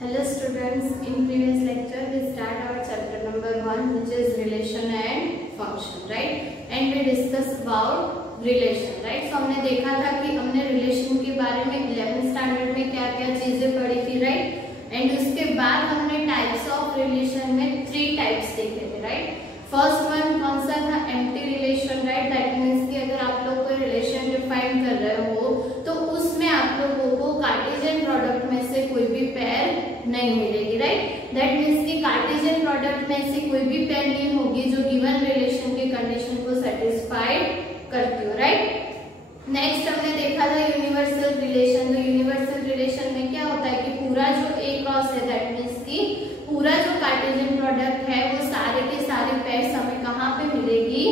Hello students, in previous lecture we start our chapter number 1 which is relation and function, right? And we discuss about relation, right? So हमने देखा था कि हमने relation के बारे में 11th standard में क्या क्या चीजें पढ़ी थी, right? And उसके बाद हमने types of relation में 3 types देखे थे, right? फर्स्ट वन कौन सा था? Empty relation, right? That means कि अगर आप लोग कोई रिलेशन डिफाइन कर रहे हो तो उसमें आप लोगों को कार्टेशियन प्रोडक्ट में से कोई भी पेयर नहीं मिलेगी, राइट? दैट मीन्स कि कार्टेशियन प्रोडक्ट में से कोई भी पेयर नहीं होगी जो गिवन रिलेशन की कंडीशन को सेटिस्फाइड करती हो, राइट? नेक्स्ट हमने देखा था यूनिवर्सल रिलेशन। तो यूनिवर्सल रिलेशन में क्या होता है कि पूरा जो ए क्रॉस है, दैट मीन्स कि पूरा जो कार्टेशियन प्रोडक्ट है वो सारे के सारे पेयर्स हमें कहाँ पे मिलेगी?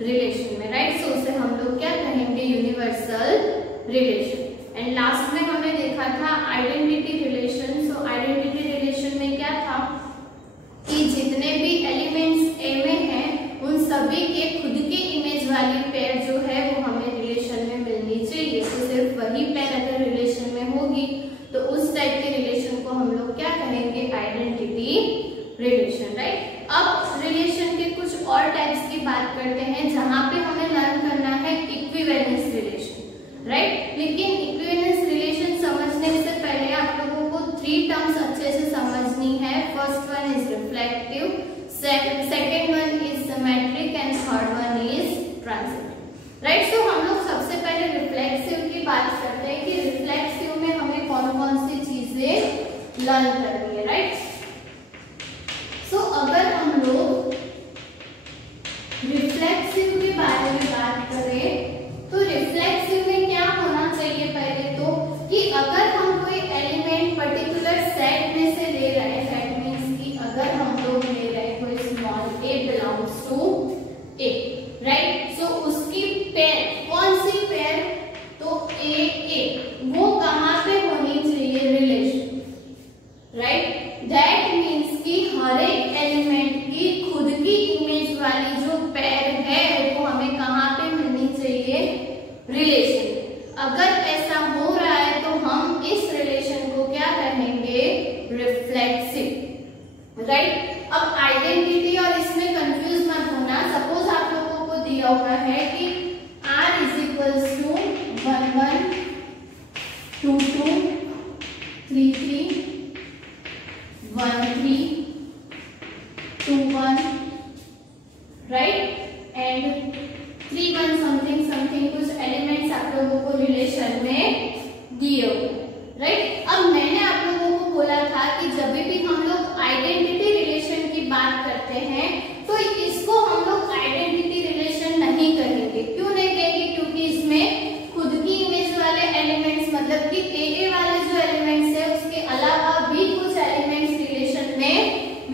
रिलेशन में, राइट? सो उसे हम लोग क्या कहेंगे? Universal relation. एंड लास्ट में हमने देखा था आइडेंटिटी रिलेशन। सो आइडेंटिटी रिलेशन में क्या था कि जितने भी एलिमेंट्स ए में हैं उन सभी के खुद के इमेज वाली पेयर जो है वो हमें रिलेशन में मिलनी चाहिए। तो सिर्फ वही पेयर अगर रिलेशन में होगी तो उस टाइप के रिलेशन को हम लोग क्या कहेंगे? Identity relation, right? अब रिलेशन के कुछ और टाइप्स की बात करते हैं जहां पे हमें लर्न करना है इक्विवेलेंस रिलेशन, राइट? लेकिन इक्विवेलेंस रिलेशन समझने से पहले आप लोगों को 3 टर्म्स अच्छे से समझनी है। First one is reflective, second one is symmetric and third one is transitive, right? So हम लोग सबसे पहले रिफ्लेक्सिव की बात करते हैं कि रिफ्लेक्सिव में हमें कौन कौन सी चीजें लर्न करनी है, राइट? सो अगर हम लोग रिफ्लेक्सिव के बारे में बात करें तो रिफ्लेक्सिव में क्या होना चाहिए? पहले तो कि अगर हम कोई एलिमेंट पर्टिकुलर सेट में से ले रहे हैं, दैट मींस कि अगर हम लोग ले रहे हैं कोई small A belongs to A, right? So उसकी पेयर कौन सी पेयर? तो ए वो कहां पे होनी चाहिए? Relation, right? दैट मीन्स कि हर एक एलिमेंट की खुद की इमेज वाली जो पेयर है वो हमें कहां पे मिलनी चाहिए? रिलेशन। अगर ऐसा हो रहा है तो हम इस रिलेशन को क्या कहेंगे? Reflexive, right? अब आइडेंटिटी और इसमें कंफ्यूज मत होना। सपोज आप लोगों को दिया हुआ है कि R is equals to 1 1 2 2 3 3 1 3 2 1, right? And 3 1 something something कुछ एलिमेंट्स आप लोगों को रिलेशन में दिए हुए, राइट? अब मैंने आप लोगों को बोला था कि जब भी हम लोग आइडेंटिटी रिलेशन की बात करते हैं तो इसको हम लोग आइडेंटिटी रिलेशन नहीं कहेंगे। क्यों नहीं कहेंगे? क्योंकि इसमें खुद की इमेज वाले एलिमेंट्स मतलब कि ए वाले जो एलिमेंट्स है उसके अलावा भी कुछ एलिमेंट्स रिलेशन में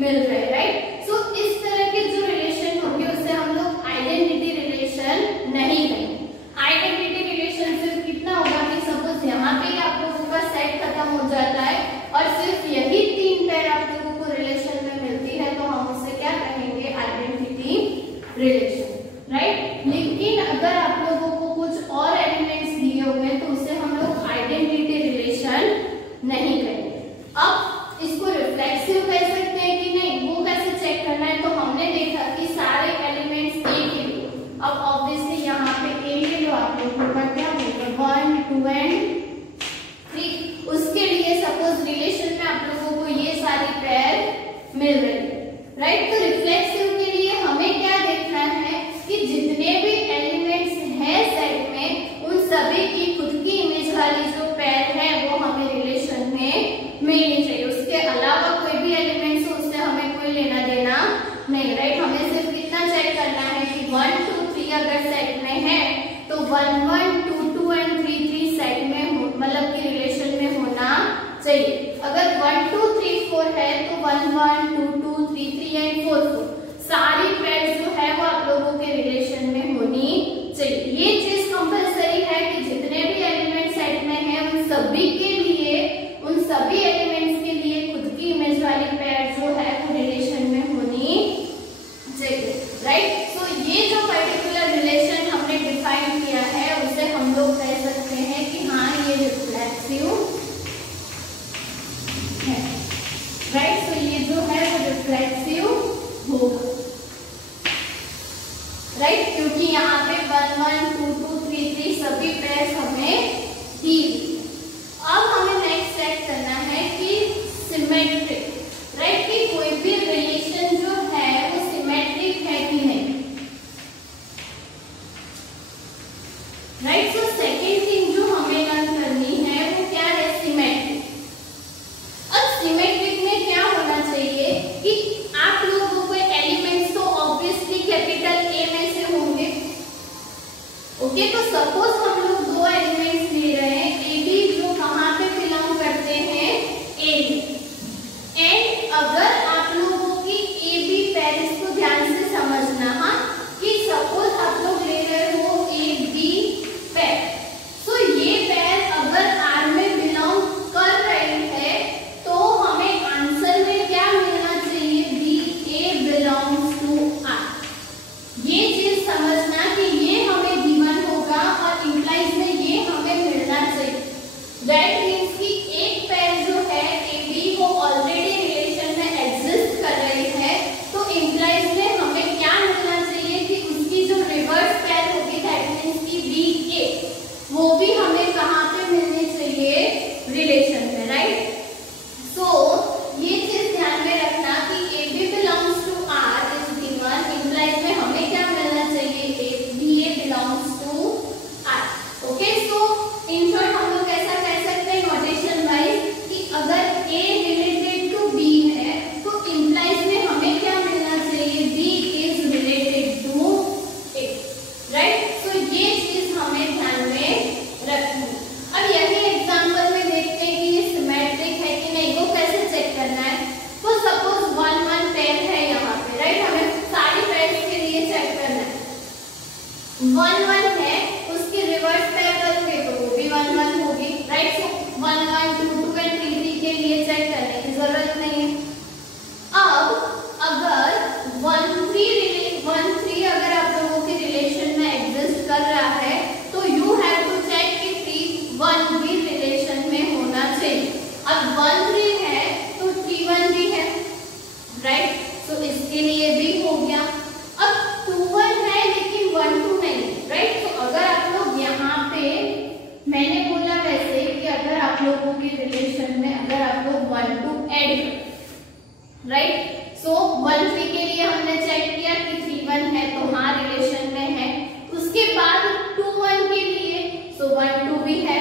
मिल रहे, राइट? सो इस तरह के जो रिलेशन होंगे उसे हम लोग आइडेंटिटी रिलेशन नहीं कहेंगे। आइडेंटिटी रिलेशन सिर्फ कितना होगा कि सपोज यहाँ पे आप लोगों का सेट खत्म हो जाता है और सिर्फ यही 3 पेयर आप लोगों को रिलेशन में मिलती है तो हम उसे क्या कहेंगे? Identity relation, right? लेकिन अगर आप लोगों को कुछ और एलिमेंट्स दिए हुए हैं तो उसे हम लोग आइडेंटिटी रिलेशन नहीं करेंगे। अब इसको रिफ्लेक्सिव कह सकते हैं कि नहीं, वो कैसे चेक करना है? तो हमने देखा कि सारे एलिमेंट्स ए के लिए, अब ऑब्वियसली यहाँ पे ए ले लो, आप लोगों का क्या होगा? 1 2 एंड 3। उसके लिए सपोज रिलेशन में आप लोगों को ये सारी पेयर मिल रही है, राइट? तो रिफ्लेक्सिव के लिए हमें क्या देखना है कि जितने भी एलिमेंट्स हैं सेट में उन सभी की खुद की इमेज वाली जो पेयर है वो हमें रिलेशन में मिलनी चाहिए। उसके अलावा कोई भी एलिमेंट्स हो उससे हमें कोई लेना देना नहीं, राइट? हमें सिर्फ कितना चेक करना है कि 1 2 3 अगर सेट में है तो 1 1 2 2 एंड 3 3 सेट में मतलब कि रिलेशन में होना चाहिए। अगर 1 2 3 4 है तो 1 1 2 2 3 3 एंड 4 4 सारी पेयर जो है वो आप लोगों के रिलेशन में होनी चाहिए। ये चीज कंपलसरी है कि जितने भी एलिमेंट सेट में है उन सभी के लिए, उन सभी एलिमेंट्स के लिए खुद की इमेज वाली पेयर जो है वो रिलेशन में होनी चाहिए, राइट? सो ये जो पर्टिकुलर रिलेशन हमने डिफाइन किया है उसे हम लोग कह सकते हैं कि हाँ ये रिफ्लेक्सिव है। होगा, राइट, क्योंकि यहाँ पे 1 1 2 2 3 3 सभी पेयर्स हमें दी। अब हमें नेक्स्ट चेक करना है कि सिमेट्रिक, राइट, कि कोई भी रिलेशन जो है वो सिमेट्रिक है कि नहीं, राइट। सो सेकेंड थिंग जो हमें लर्न करनी है वो क्या है, सिमेट्रिक। अब सिमेट्रिक में क्या होना चाहिए कि आप लोगों को एलिमेंट्स तो ऑब्वियसली कैपिटल ए में से होंगे, ओके। तो सपोज हम लोग दो एलिमेंट्स ले रहे हैं, ए बी, जो कहाँ पे बिलोंग करते हैं, ए में। एंड अगर आप लोगों की ए बी पेयर, इसको ध्यान से समझना, हाँ, कि सपोज आप लोग ले रहे हो ए बी पेयर, सो ये पेयर अगर आर में बिलोंग कर रही है तो हमें आंसर में क्या मिलना चाहिए, b A belongs to R. ये चीज समझना कि ये हमें गिवन होगा और इंप्लाइज में ये हमें मिलना चाहिए। दैट मीन्स कि एक पेयर जो है ए बी वो ऑलरेडी रिलेशन में एग्जिस्ट कर रही है, तो इंप्लाइज में हमें क्या मिलना चाहिए कि उसकी जो रिवर्स पेयर होगी, दैट मीन्स कि बी ए, वो भी हमें कहाँ पे मिलनी चाहिए, रिलेशन में, राइट। सो ये चीज ध्यान में रखना कि A B belongs to R is given, implies में हमें क्या मिलना चाहिए, A B A belongs to R, okay. So in short हम लोग ऐसा कह सकते हैं नोटेशन वाइज कि अगर ए रिलेटेड टू बी है तो इंप्लाइज में हमें क्या मिलना चाहिए, B is related to A, right. So ये चीज हमें ध्यान में रखनी। अब यही एग्जांपल में देखते हैं कि ये सिमेट्रिक है कि नहीं, वो कैसे चेक करना है। तो सपोज 1 1 पेयर है यहाँ पे, राइट, हमें सारी पेयर्स के लिए चेक करना है। 1 1 है, उसकी रिवर्स पेयर करोगे तो वो भी 1 1 होगी, राइट। सो 1 1 2 2 एंड 3 3 के लिए चेक करने की जरूरत नहीं है। अब अगर 1 3 अगर आप लोगों के रिलेशन में एग्जिस्ट कर रहा है तो यू हैव टू चेक कि 3 1 भी रिलेशन में होना चाहिए। अब 1 3 है तो 3 1 भी है, राइट। सो इसके लिए भी हो गया। अब 2 1 है लेकिन 1 2 नहीं, राइट। तो अगर आप लोग यहाँ पे, मैंने बोला वैसे कि अगर आप लोगों के रिलेशन में अगर आप लोग 1 2 ऐड करें, राइट। सो 1 3 के लिए हमने चेक किया कि 3 1 है तो हाँ रिलेशन में है। उसके बाद 2 1 के लिए सो 1 2 भी है,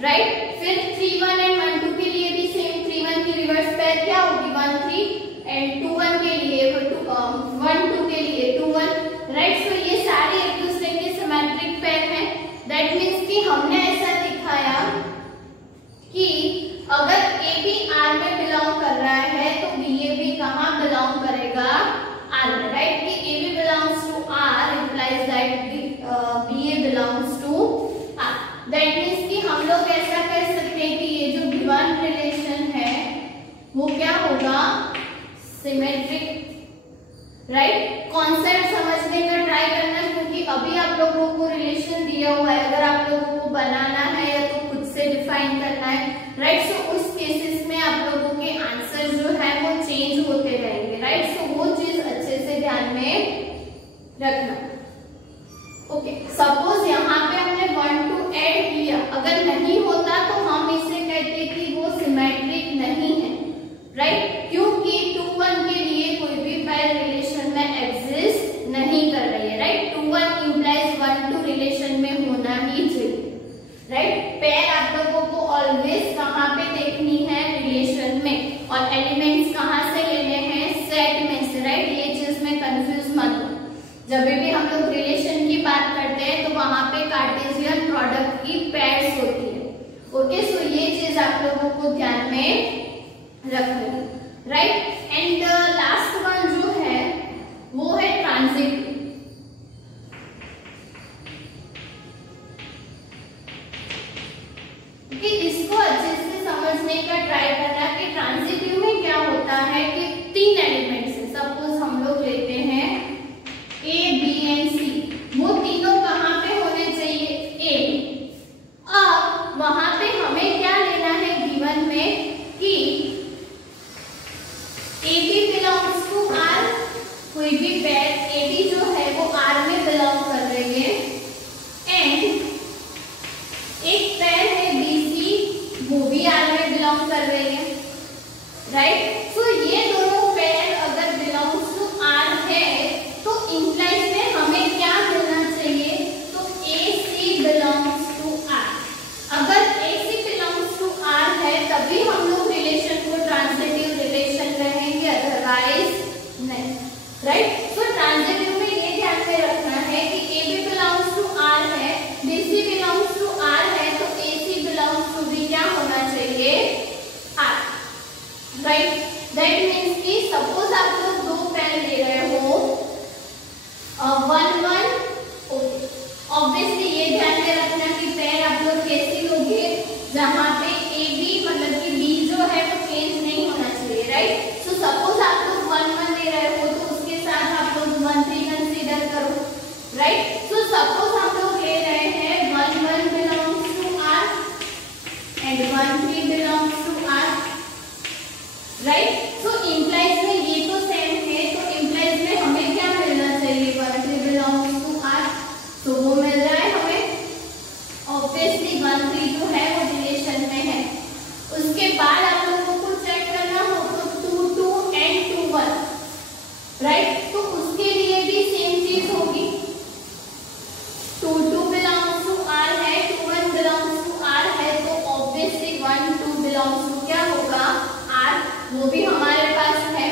राइट। फिर 3 1 एंड 1 2 के लिए भी सेम, 3 1 की रिवर्स पेयर क्या होगी, 1 3 एंड 2 1 के लिए 1 2 के लिए 2 1, राइट। सो ये सारे एक दूसरे के सिमेट्रिक पेयर हैं। दैट मीन्स कि हमने ऐसा दिखाया कि अगर ए बी आर में बिलोंग कर रहा है तो बी ए भी कहाँ बिलोंग करेगा, आर में, राइट। कि A B belongs to R implies that b A belongs to R. That means कि हम लोग ऐसा कह सकते हैं कि ये जो गिवन रिलेशन है वो क्या होगा, सिमेट्रिक, राइट। कॉन्सेप्ट समझने का ट्राई करना, क्योंकि अभी आप लोगों को रिलेशन दिया हुआ है, अगर आप लोगों को बनाना है या तो खुद से डिफाइन करना है, राइट। सो उस केसेस में आप लोगों के आंसर जो है वो चेंज होते रहेंगे, राइट। सो वो चीज अच्छे से ध्यान में रखना, ओके। सपोज यहाँ पे हमने 1 2 ऐड किया, अगर नहीं होता तो हम इसे कहते कि वो सिमेट्रिक नहीं है, राइट। क्योंकि 2 1 के लिए कोई भी पेयर रिलेशन में एग्जिस्ट नहीं कर रही है, राइट। 2 1 इंप्लाइज 1 2 रिलेशन में होना ही चाहिए, राइट। पेयर आप लोगों को ऑलवेज कहाँ पे देखनी है, रिलेशन में, और एलिमेंट्स कहाँ से लेने हैं, सेट में से, राइट। ये चीज में कंफ्यूज मत हो। जब भी हम लोग रिलेशन की बात करते हैं तो वहां पे कार्टेशियन प्रोडक्ट की पेयर्स होती है, ओके। सो ये चीज आप लोगों को ध्यान में रखनी है, राइट। एंड लास्ट वन जो है वो है ट्रांजिटिव। कि इसको अच्छे से समझने का ट्राई करना कि ट्रांजिटिव में क्या होता है कि 3 एलिमेंट्स है। सपोज हम लोग लेते हैं ए बी एंड सी, वो तीनों कहाँ पे होने चाहिए, ए। अब वहां पे हमें क्या लेना है गिवन में कि कोई भी पेयर ए बी जो है वो आर में बिलोंग कर रही है एंड एक पेयर है बी सी वो भी आर में बिलोंग कर रही है, राइट। सो ये दोनों पेयर अगर बिलोंग्स टू आर है तो इंप्लाइज में हमें क्या मिलना चाहिए, तो A C belongs to R. अगर A C belongs to R है तभी हम लोग रिलेशन को ट्रांजिटिव रिलेशन कहेंगे, अदरवाइज नहीं, राइट। सो ट्रांजिटिव में ये ध्यान में रखना है कि A B belongs to R है, B C belongs to R है, तो ए सी बिलोंग्स टू भी क्या होना चाहिए, आर, राइट। दैट मीन्स कि सपोज आप लोग दो पेयर ले रहे हो 1 1, ओके, ऑब्वियसली ये ध्यान में रखना कि पेयर आप लोग कैसे लोगे जहां पे ए बी मतलब कि बी जो है वो चेंज नहीं होना चाहिए, राइट। सो सपोज आप लोग 1 1 ले रहे हो तो उसके साथ आप लोग 1 3 कंसीडर करो, राइट। सो सपोज हम लोग ले रहे हैं 1 1 belongs to R and 1 3 belongs to R, right. So implies में ये तो सेम है, तो इंप्लाइज में हमें क्या मिलना चाहिए, 1 3 बिलोंग्स टू आर, तो वो मिल रहा है हमें, ऑब्वियसली 1 3 जो है वो रिलेशन में है। उसके बाद आप लोगों को चेक करना हो तो 2 2 एंड 2 1, राइट। तो उसके लिए भी सेम चीज होगी, 2 2 बिलोंग्स टू आर है, 2 1 बिलोंग्स टू आर है, तो ऑब्वियसली 1 2 बिलोंग्स टू क्या होगा, आर, वो भी हमारे पास है,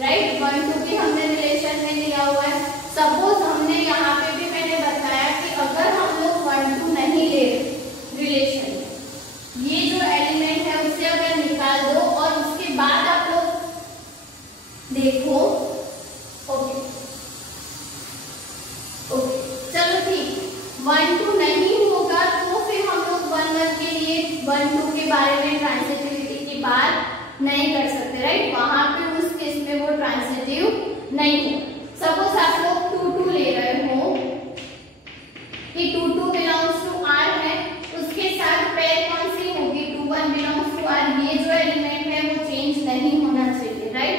राइट। 1 2 भी हमने रिलेशन में लिया हुआ है। सपोज हमने यहाँ पे भी मैंने बताया कि अगर हम लोग 1 2 नहीं ले रिलेशन में, ये जो एलिमेंट है उसे अगर निकाल दो और उसके बाद आप लोग देखो, ओके ओके चलो ठीक, 1 2 नहीं होगा तो फिर हम लोग 1 1 के लिए 1 2 के बारे में ट्रांजिटिविटी की बात नहीं कर सकते, राइट। वहां पे उस केस में वो ट्रांजिटिव नहीं है। सपोज आप लोग 2 2 ले रहे हो कि 2 2 बिलोंग्स टू आर है, उसके साथ पेयर कौन सी होगी, 2 1 बिलोंग्स टू आर, ये जो एलिमेंट है वो चेंज नहीं होना चाहिए, राइट।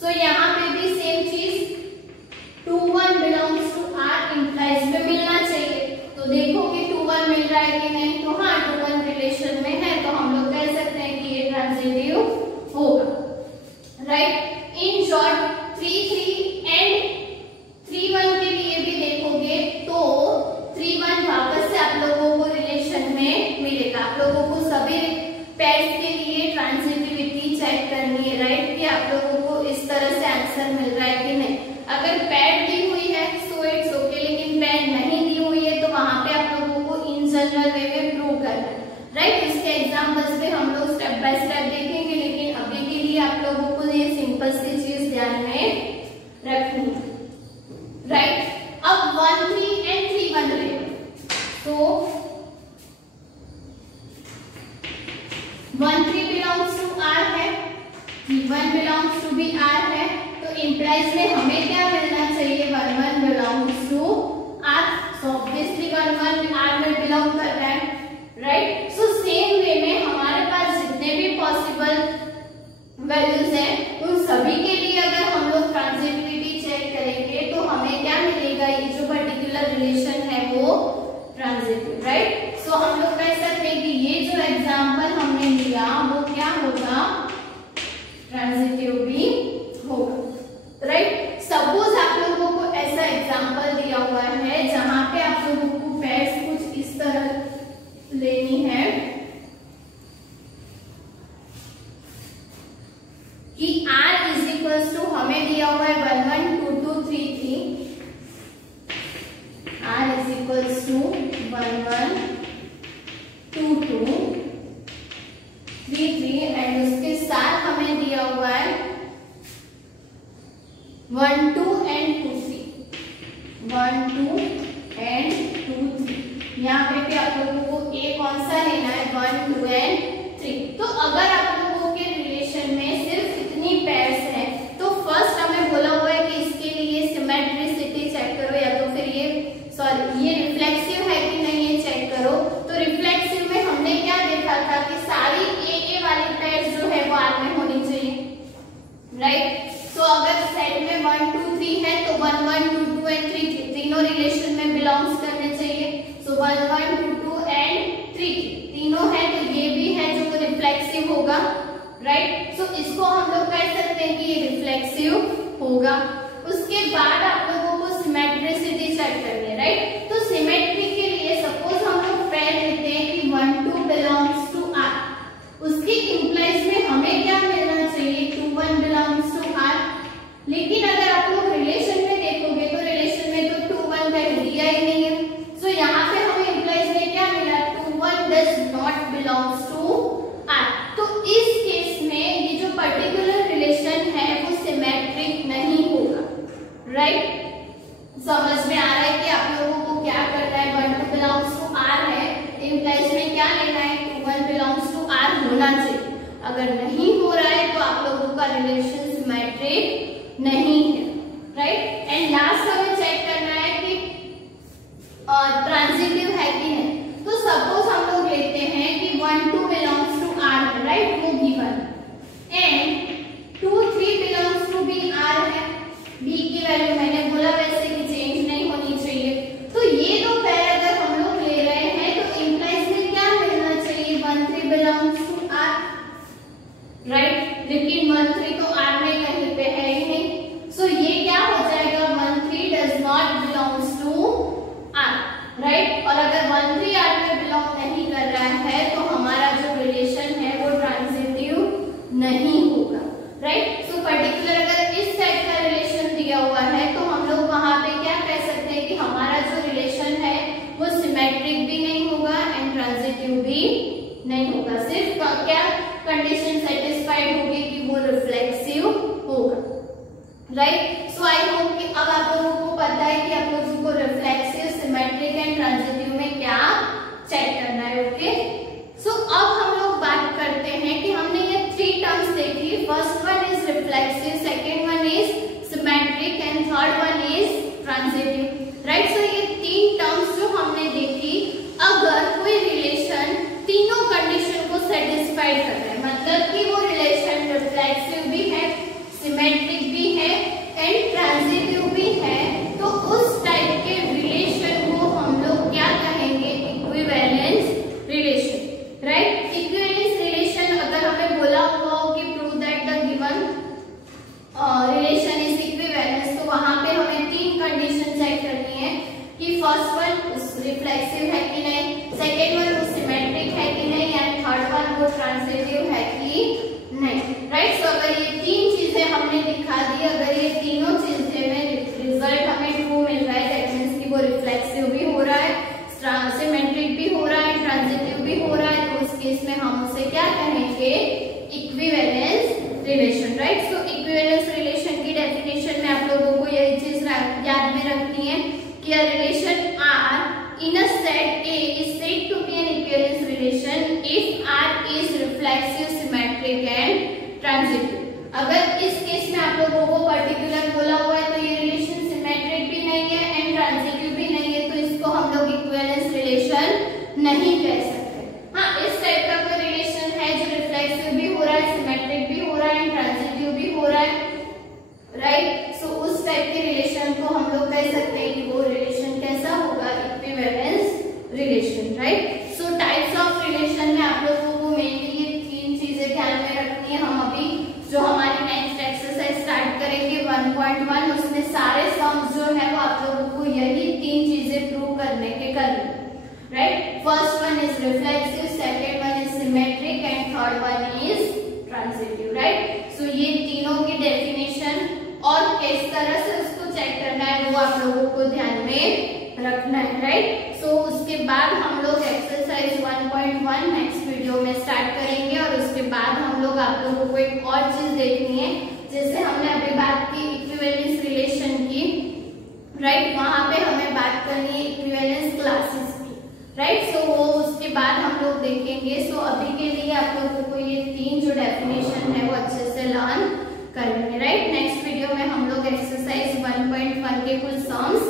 सो यहाँ पे भी सेम चीज 2 1 बिलोंग्स टू आर इंप्लाइज में मिलना चाहिए, तो देखो कि 2 1 मिल रहा है कि नहीं, तो हाँ 2 1 रिलेशन में है, तो हम लोग कह सकते हैं कि ये ट्रांजिटिव होगा, राइट। इन शॉर्ट 3 3 एंड 3 1 के लिए भी देखोगे तो 3 1 वापस से आप लोगों को रिलेशन में मिलेगा। आप लोगों को सभी पेयर्स के लिए ट्रांजिटिविटी चेक करनी है, राइट, कि आप लोगों को इस तरह से आंसर मिल रहा है कि नहीं। अगर पेयर दी हुई है सो इट्स ओके, लेकिन पेयर नहीं दी हुई है तो वहां पे आप लोगों को इन जनरल वे में प्रूव करना है, राइट। इसके एग्जांपल्स पे हम लोग स्टेप बाय स्टेप देखेंगे, लेकिन अभी के लिए आप लोगों को ये सिंपल सी चीज ध्यान में रखनी है, राइट। अब 1 3 एंड 3 1 ले, तो 1 3 बिलोंग्स टू आर है, 3 1 बिलोंग्स टू भी आर है, तो इंप्लाइज में हमें क्या मिलना चाहिए, 1 1 belongs to R, so obviously 1 1 R में बिलोंग कर रहा है, राइट। सो सेम वे में हमारे पास जितने भी पॉसिबल वैल्यूज हैं उन सभी के लिए अगर हम लोग ट्रांजिटिविटी चेक करेंगे तो हमें क्या मिलेगा, ये जो पर्टिकुलर रिलेशन है वो ट्रांजिटिव, राइट। सो हम लोग कह सकते हैं कि ये जो एग्जांपल हमने लिया वो क्या होगा, ट्रांजिटिव भी होगा, राइट। सपोज आप लोगों को ऐसा एग्जांपल दिया हुआ है जहां पे आप लोगों को पेयर्स कुछ इस तरह लेनी है कि R इज इक्वल्स टू, हमें दिया हुआ है 1 1 2 2 3 3, R is equals to 1 1 2 2 3 3 and उसके साथ हमें दिया हुआ है 1 2 एंड 2 3, 1 2 एंड 2 3। यहाँ पे आप लोगों को A कौन सा लेना है, 1 2 एंड 3। तो अगर आप लोगों के रिलेशन में सिर्फ इतनी पेयर्स हैं तो फर्स्ट हमें बोला हुआ है कि इसके लिए सिमेट्रिसिटी चेक करो, या तो फिर ये रिफ्लेक्सिव है कि नहीं ये चेक करो। तो रिफ्लेक्सिव में हमने क्या देखा था कि सारी A वाली पेयर्स जो है वो R में होनी चाहिए, राइट। सो अगर सेट में 1 2 3 1 1 2 2 एंड 3 3 तीनों रिलेशन में बिलोंग्स करने चाहिए। सो 1 1 2 2 एंड 3 तीनों है, तो ये भी है जो रिफ्लेक्सिव होगा, राइट। सो इसको हम लोग कह सकते हैं कि ये रिफ्लेक्सिव होगा। उसके बाद आप लोगों को सिमेट्रिसिटी चेक करनी है, राइट। तो सिमेट्री के लिए सपोज हम लोग पेयर लेते हैं कि 1 2 बिलोंग्स टू R, उसके इंप्लाइज में हमें क्या मिलना चाहिए, 2 1 बिलोंग्स टू R। लेकिन अगर आप लोग रिलेशन में देखोगे तो रिलेशन में तो 2 1 कहीं दिया ही नहीं है। सो यहाँ पे हमें इंप्लाइज में क्या मिला, 2 1 does not belongs to R। तो इस केस में ये जो पर्टिकुलर रिलेशन है वो सिमेट्रिक नहीं होगा, राइट। समझ में आ रहा है कि आप लोगों को क्या करना है, 1 2 बिलोंग्स टू R है, इंप्लाइज में क्या लेना है, 2 1 बिलोंग्स टू R होना चाहिए। अगर नहीं हो रहा है तो आप लोगों का रिलेशन सिमेट्रिक नहीं है, राइट। एंड लास्ट हमें चेक करना है कि ट्रांजिटिव है कि नहीं। तो सपोज हम लोग लेते हैं कि 1 2 बिलोंग्स टू R, राइट, वो given, and 2 3 belongs to B, R है, B की वैल्यू मैंने बोला वैसे कि चेंज नहीं होनी चाहिए। तो ये दो पेयर अगर हम लोग ले रहे हैं तो इंप्लाइज में क्या मिलना चाहिए, 1 3 बिलोंग्स टू R, राइट। लेकिन 1 3 तो R में कहीं पे है ही नहीं। सो ये क्या हो जाएगा, 1 3 does not belongs to R, right. और अगर 1 3 R में बिलोंग नहीं कर रहा है तो हमारा जो रिलेशन है वो ट्रांजिटिव नहीं होगा, राइट। सो पर्टिकुलर अगर इस टाइप का रिलेशन दिया हुआ है तो हम लोग वहां पे क्या कह सकते हैं कि हमारा जो रिलेशन है वो सिमेट्रिक भी नहीं होगा एंड ट्रांजिटिव भी नहीं होगा। सिर्फ क्या कंडीशन सेटिस्फाइड होगी कि वो रिफ्लेक्सिव होगा, राइट। सो आई होप कि अब आप लोगों को पता है कि आप लोगों को रिफ्लेक्सिव, सिमेट्रिक एंड ट्रांजिटिव में क्या चेक करना है, ओके। सो अब हम लोग बात करते हैं कि हमने ये 3 टर्म्स देखी। First one is reflexive, second one is symmetric and third one is transitive, right. So ये 3 टर्म्स जो हमने देखी, अगर कोई रिलेशन तीनों कंडीशन को सेटिस्फाइड कर रहा है, मतलब कि वो रिलेशन रिफ्लेक्सिव भी है, सिमेट्रिक भी है एंड ट्रांजिटिव भी है, तो उस टाइप के रिलेशन को हम लोग क्या कहेंगे, equivalence relation, right. Equivalence relation अगर हमें बोला हुआ हो कि prove that the given relation is equivalence, तो वहां पे हमें 3 कंडीशन चेक करनी है कि फर्स्ट वन रिफ्लेक्सिव है कि नहीं, सेकेंड वन वो सिमेट्रिक है कि नहीं, एंड थर्ड वन वो ट्रांजिटिव है कि नहीं, राइट। सो अगर ये 3 चीजें हमने दिखा दी, अगर ये तीनों चीजें में रिजल्ट हमें ट्रू मिल रहा है, दैट मींस कि वो रिफ्लेक्सिव भी हो रहा है, सिमेट्रिक भी हो रहा है, ट्रांजिटिव भी हो रहा है, तो उस केस में हम उसे क्या कहेंगे, इक्विवेलेंस रिलेशन, राइट। सो इक्विवेलेंस रिलेशन की डेफिनेशन में आप लोगों को यही चीज याद में रखनी है कि a relation R in a set A is said to be an equivalence relation if R is reflexive, symmetric and transitive। अगर इस केस में आप लोगों को पर्टिकुलर बोला हुआ है तो ये रिलेशन सिमेट्रिक भी नहीं है एंड ट्रांजिटिव भी नहीं है, तो इसको हम लोग इक्विवेलेंस रिलेशन नहीं कह सकते। हाँ, इस टाइप का कोई रिलेशन है जो रिफ्लेक्सिव भी हो रहा है, सिमेट्रिक भी हो रहा है एंड ट्रांजिटिव भी हो रहा है, राइट। सो उस टाइप के रिलेशन को हम लोग कह सकते हैं कि वो रिलेशन कैसा होगा, equivalence relation, right. So types of relation में आप लोगों को मेनली ये 3 चीजें ध्यान में रखनी है। हम अभी जो हमारी नेक्स्ट एक्सरसाइज स्टार्ट करेंगे 1.1, उसमें सारे सम्स जो है वो आप लोगों को यही 3 चीजें प्रूव करने के करने, right. First one is reflexive, second one is symmetric and third one is transitive, right. So ये तीनों की डेफिनेशन और किस तरह से उसको चेक करना है वो आप लोगों को ध्यान में रखना है, राइट। सो उसके बाद हम लोग एक्सरसाइज 1.1 नेक्स्ट वीडियो में स्टार्ट करेंगे और उसके बाद हम लोग आप लोगों को एक और चीज देखनी है, जैसे हमने अभी बात की इक्विवेलेंस रिलेशन की, राइट। वहां पे हमें बात करनी है इक्विवेलेंस क्लासेस की, राइट। सो वो उसके बाद हम लोग देखेंगे। सो अभी के लिए आप लोगों को ये 3 जो डेफिनेशन है वो अच्छे से लर्न करेंगे, राइट। नेक्स्ट वीडियो में हम लोग एक्सरसाइज 1.1 के कुछ सम्स